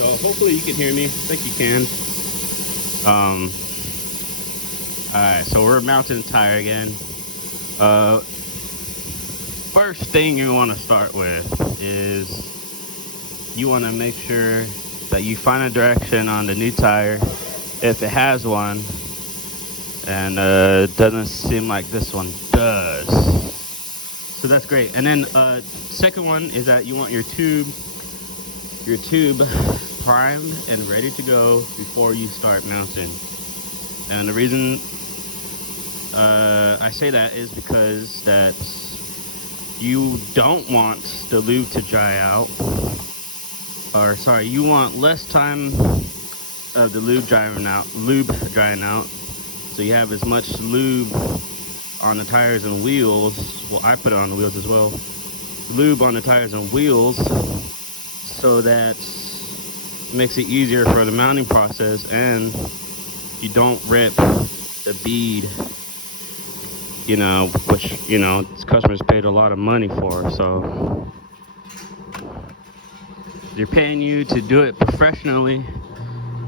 So hopefully you can hear me. I think you can. Alright, so we're mounting the tire again. First thing you want to start with is you want to make sure that you find a direction on the new tire, if it has one, and it doesn't seem like this one does. So that's great. And then second one is that you want your tube primed and ready to go before you start mounting. And the reason I say that is because that you don't want the lube to dry out, or sorry, you want less time of the lube drying out, so you have as much lube on the tires and wheels. Well, I put it on the wheels as well. Lube on the tires and wheels, so that it makes it easier for the mounting process, and you don't rip the bead, you know, which, you know, customers paid a lot of money for. So they're paying you to do it professionally.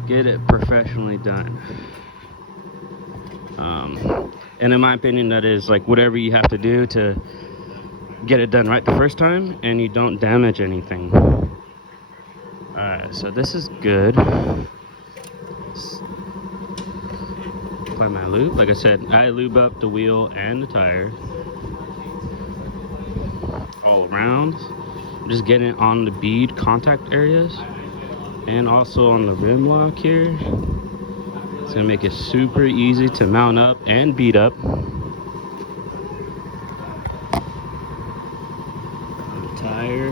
Get it professionally done. And in my opinion, that is like whatever you have to do to get it done right the first time and you don't damage anything. Alright, so this is good. Apply my lube. Like I said, I lube up the wheel and the tire all around. I'm just getting it on the bead contact areas and also on the rim lock here. It's gonna make it super easy to mount up and bead up. The tire,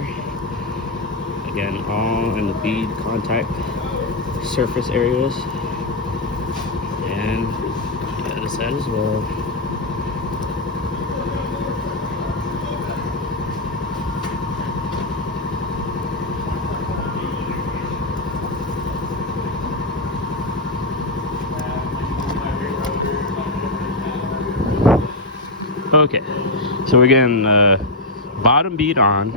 again, all in the bead contact surface areas, and the other side as well. Okay, so we're getting bottom bead on.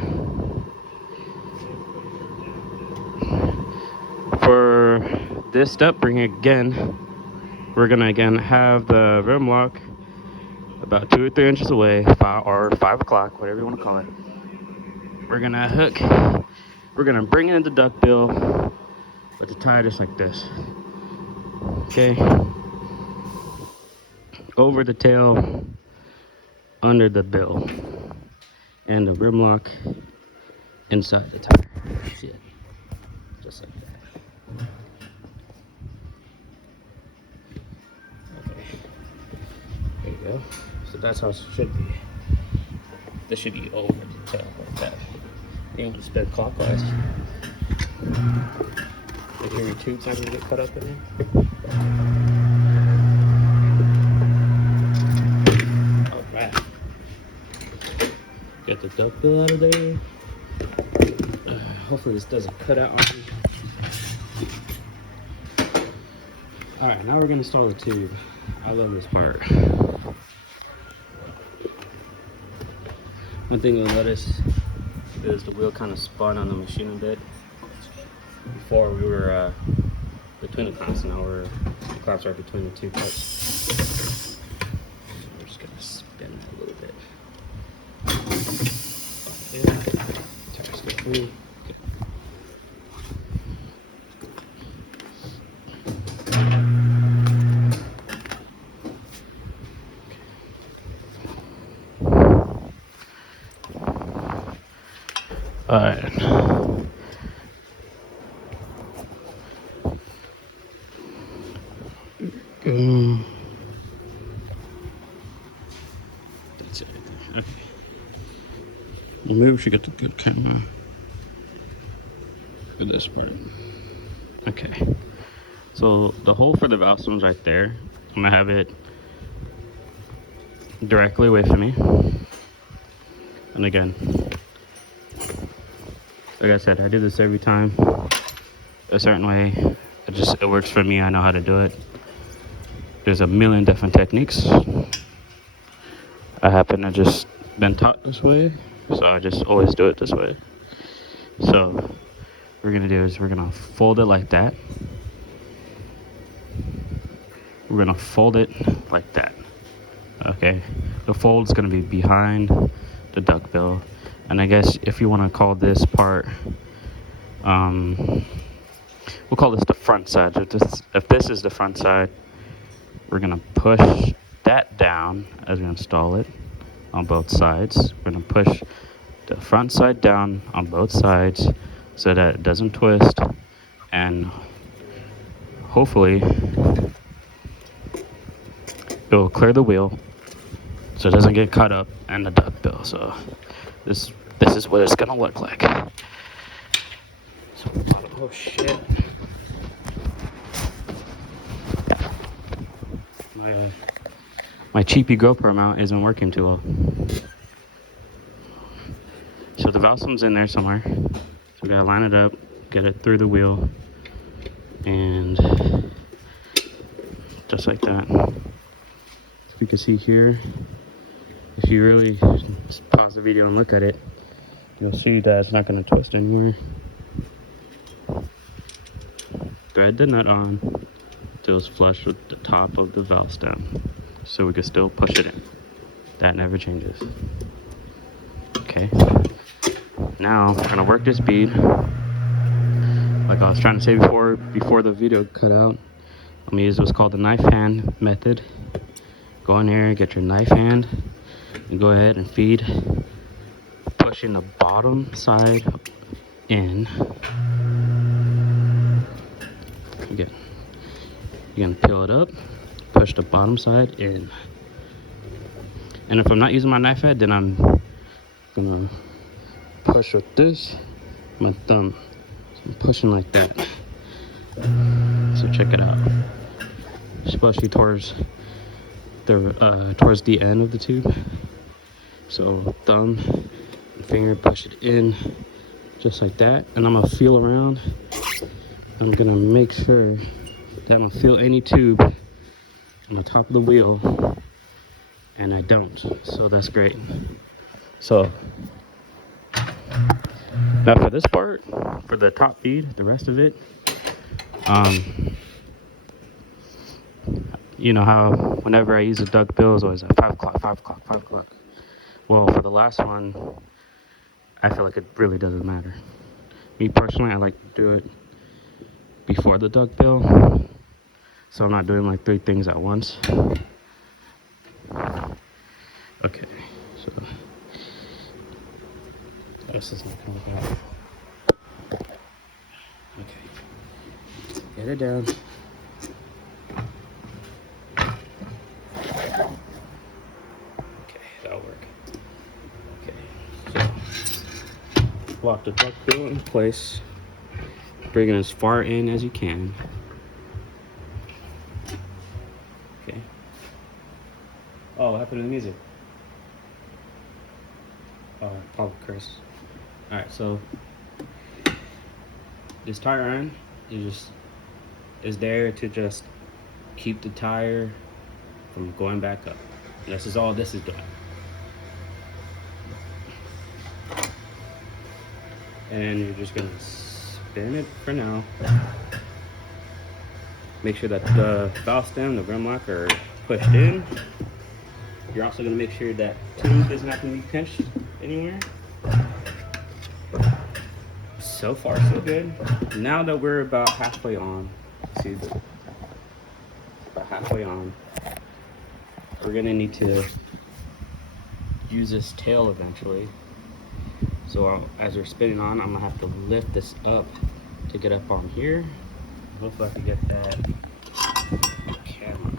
For this step, we're gonna again have the rim lock about 2 or 3 inches away, 5 o'clock, whatever you want to call it. We're gonna bring in the duckbill with the tire just like this. Okay, over the tail, under the bill, and the rim lock inside the tire. See it? Just like that. Okay, there you go. So that's how it should be. This should be over the tail like that. You want to spin clockwise. Make sure your tube's not going to get cut up in there. Alright. Get the duckbill out of there. Hopefully this doesn't cut out on me. Alright, now we're going to install the tube. I love this part. One thing you'll notice is the wheel kind of spun on the machine a bit. Before we were between the clamps, now the clamps are between the two parts. I'm just going to spin it a little bit. Okay, tires go through. Okay. Alright. That's it. Okay. Maybe we should get the good camera for this part. Okay. So the hole for the valve stem's right there. I'm gonna have it directly away from me. And again, like I said, I do this every time a certain way. It works for me. I know how to do it. There's a million different techniques. I happen to just been taught this way, so I just always do it this way. So we're gonna do is we're gonna fold it like that. We're gonna fold it like that. Okay, the fold is gonna be behind the duckbill, and I guess if you want to call this part, we'll call this the front side. If this is the front side, we're gonna push that down as we install it on both sides. We're gonna push the front side down on both sides so that it doesn't twist, and hopefully it will clear the wheel so it doesn't get cut up in the duckbill. So this is what it's gonna look like. So, oh shit. My cheapy GoPro mount isn't working too well. So the valve stem's in there somewhere. So we gotta line it up, get it through the wheel, and just like that. So you can see here, if you really just pause the video and look at it, you'll see that it's not gonna twist anywhere. Thread the nut on until it's flush with the top of the valve stem, so we can still push it in. That never changes. Okay. Now we're gonna work this bead. Like I was trying to say before the video cut out, I'm gonna use what's called the knife hand method. Go in here, get your knife hand, and go ahead and feed, pushing the bottom side in. Again, you're gonna peel it up, push the bottom side in. And if I'm not using my knife head, then I'm gonna push with this, my thumb. So I'm pushing like that. So check it out. Especially towards the end of the tube. So thumb and finger, push it in just like that. And I'm gonna feel around. I'm gonna make sure that I'm gonna feel any tube on the top of the wheel, and I don't, so that's great. So now for this part, for the top feed, the rest of it, you know how whenever I use a duckbill, it's always at 5 o'clock, 5 o'clock, 5 o'clock. Well, for the last one, I feel like it really doesn't matter. Me personally, I like to do it before the duckbill, so I'm not doing like 3 things at once. Okay, so this is not coming back. Okay, get it down. Okay, that'll work. Okay, so lock the duckbill in place, bring it as far in as you can. Okay. Oh, what happened to the music? Probably Chris. Alright, so this tire iron is there to just keep the tire from going back up. This is all this is doing. And you're just gonna spin it for now. Make sure that the valve stem, the rim lock are pushed in. You're also gonna make sure that tube is not gonna be pinched anywhere. So far, so good. Now that we're about halfway on, see, about halfway on, we're gonna need to use this tail eventually. So as we're spinning on, I'm gonna have to lift this up to get up on here. Hopefully I can get that camera.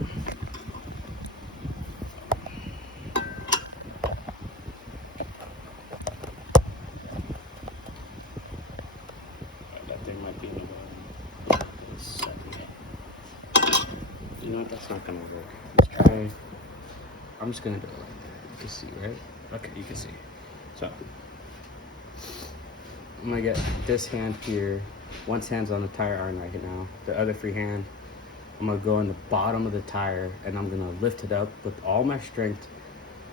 That thing might be in the bottom. You know what, that's not gonna work. Let's try, I'm just gonna do it like that. You can see, right? Okay, you can see. So, I'm gonna get this hand here. One hand's on the tire iron right now. The other free hand, I'm gonna go in the bottom of the tire and I'm gonna lift it up with all my strength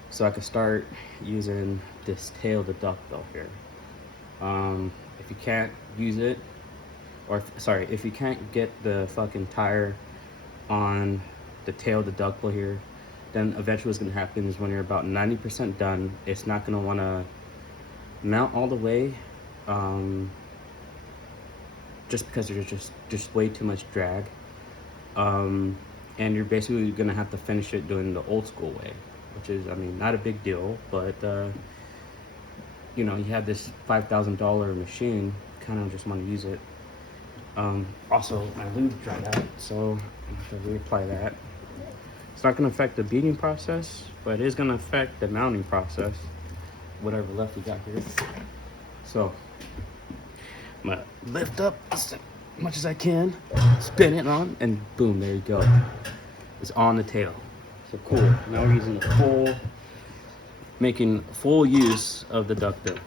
so I can start using this tail, the duckbill here. If you can't use it, or sorry, if you can't get the fucking tire on the tail of the deductible here, then eventually what's gonna happen is when you're about 90% done, it's not gonna wanna mount all the way, just because there's just way too much drag. And you're basically gonna have to finish it doing the old school way, which is, I mean, not a big deal, but you know, you have this $5,000 machine, kind of just want to use it. Also, my lube dried out, so I have to reapply that. It's not going to affect the beating process, but it is going to affect the mounting process, whatever left we got here. So I'm going to lift up as much as I can, spin it on, and boom, there you go. It's on the tail. So cool. Now we're using making full use of the ductile.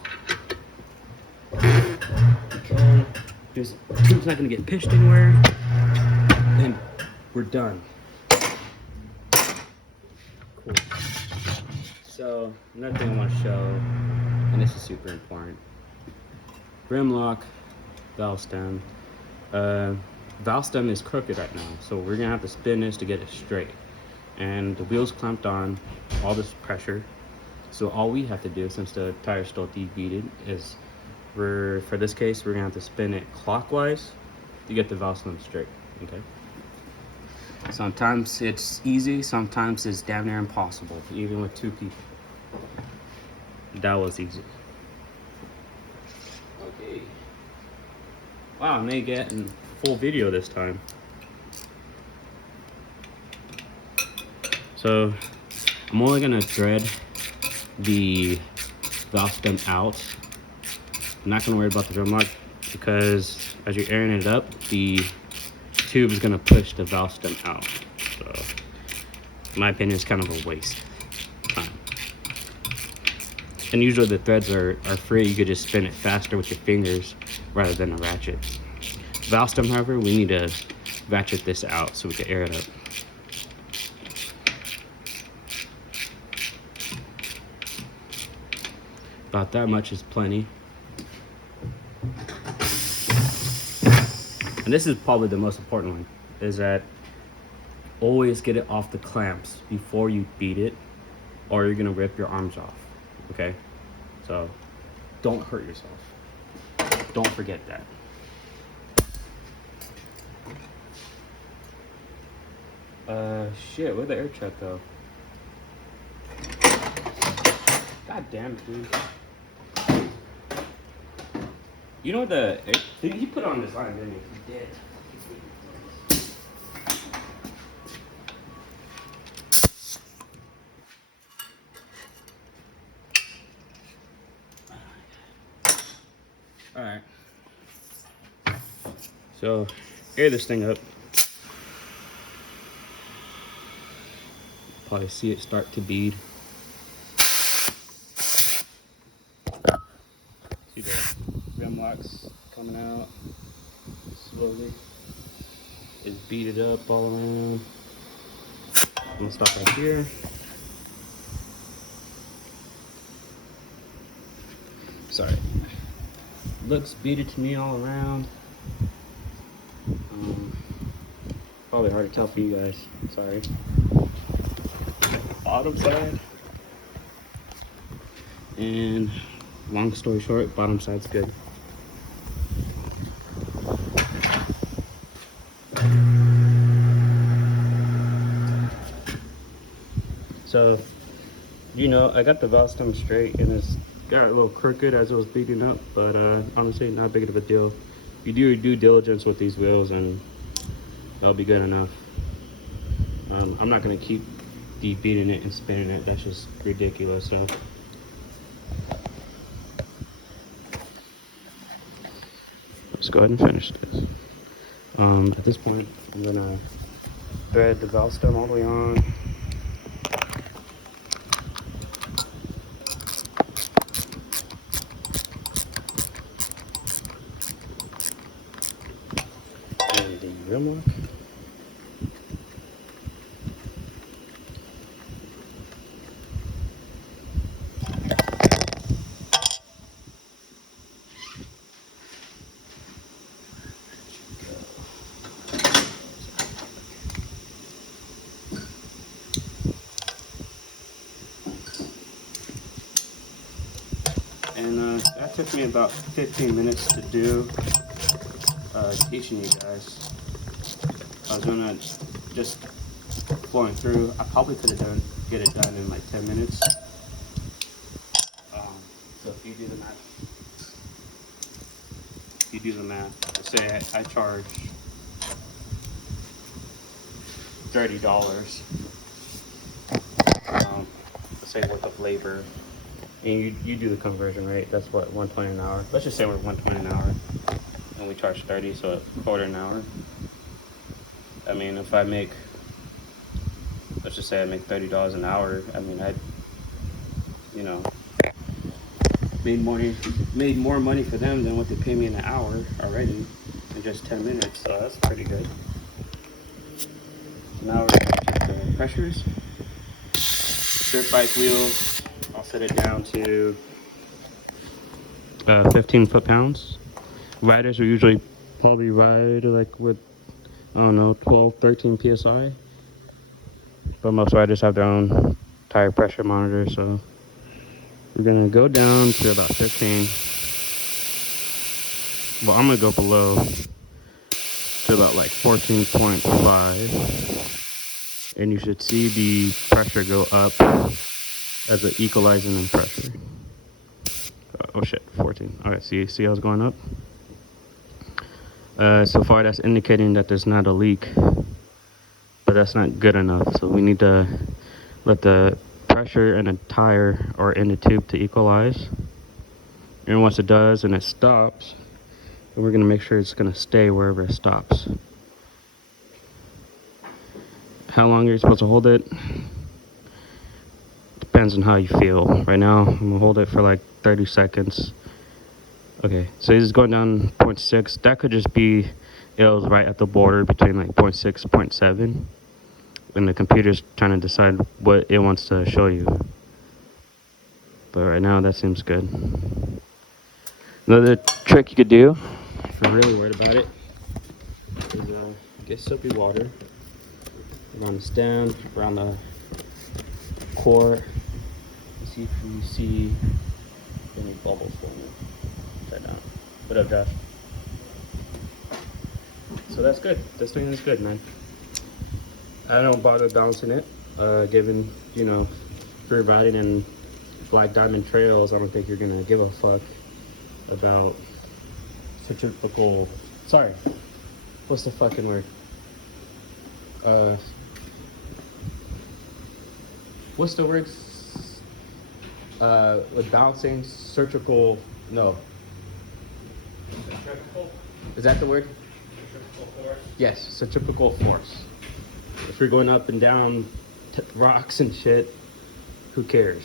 Okay, the tube's not gonna get pished anywhere, and we're done. Cool. So another thing I want to show, and this is super important: rim lock, valve stem. Valve stem is crooked right now, so we're gonna have to spin this to get it straight. And the wheel's clamped on, all this pressure. So all we have to do, since the tire's still debeaded, is for this case, we're gonna have to spin it clockwise to get the valve stem straight, okay? Sometimes it's easy, sometimes it's damn near impossible, even with 2 people. That was easy. Okay. Wow, and they get in full video this time. So I'm only gonna thread the valve stem out. I'm not gonna worry about the rim lock, because as you're airing it up, the tube is gonna push the valve stem out. So in my opinion, it's kind of a waste of time. And usually the threads are free. You could just spin it faster with your fingers rather than a ratchet. Valve stem, however, we need to ratchet this out so we can air it up. About that much is plenty. And this is probably the most important one, is that always get it off the clamps before you beat it, or you're gonna rip your arms off, okay? So don't hurt yourself. Don't forget that. Shit, where'd the air check go? God damn it, dude. You know the he put on this line, didn't he? He did. All right. So air this thing up. Probably see it start to bead. See the rim locks coming out slowly. It's beaded up all around. I'm gonna stop right here. Sorry. Looks beaded to me all around. Probably hard to tell for you guys. Sorry. Bottom side. And long story short, bottom side's good. So, you know, I got the valve stem straight, and it's got a little crooked as it was beating up, but honestly, not big of a deal. You do your due diligence with these wheels, and that'll be good enough. I'm not gonna keep beating it and spinning it. That's just ridiculous. So let's go ahead and finish this. At this point, I'm gonna thread the valve stem all the way on. And the rim lock. took me about 15 minutes to do, teaching you guys. I was gonna just flowing through. I probably could have get it done in like 10 minutes. So if you do the math, let's say I charge $30. Let's say worth of labor, and you do the conversion rate. That's what, $120 an hour. Let's just say we're $120 an hour, and we charge 30, so a quarter an hour. I mean, if I make, let's just say I make $30 an hour. I mean, made more money for them than what they pay me in an hour already in just 10 minutes. So that's pretty good. Now we're going to check the pressures. Dirt bike wheels, I'll set it down to 15 foot-pounds. Riders will usually probably ride like with, I don't know, 12, 13 psi. But most riders have their own tire pressure monitor, so we're gonna go down to about 15. Well, I'm gonna go below to about like 14.5, and you should see the pressure go up as an equalizing in pressure. Oh shit, 14. Okay, see how it's going up? So far that's indicating that there's not a leak, but that's not good enough. So we need to let the pressure in the tire or in the tube to equalize. And once it does and it stops, then we're gonna make sure it's gonna stay wherever it stops. How long are you supposed to hold it? Depends on how you feel. Right now, I'm gonna hold it for like 30 seconds. Okay, so it's going down 0.6. That could just be, it was right at the border between like 0.6, 0.7. And the computer's trying to decide what it wants to show you. But right now, that seems good. Another trick you could do, if you're really worried about it, is get soapy water around the stem, around the core. See if you see any bubbles forming. Upside down. What up, Josh? So that's good. This thing is good, man. I don't bother balancing it, given, you know, if you're riding in Black Diamond trails, I don't think you're gonna give a fuck about centrifugal, sorry, what's the fucking word? What's the word? With balancing, centrifugal, no. Centrifugal? Is that the word? Centrifugal force? Yes, centrifugal force. If you're going up and down rocks and shit, who cares?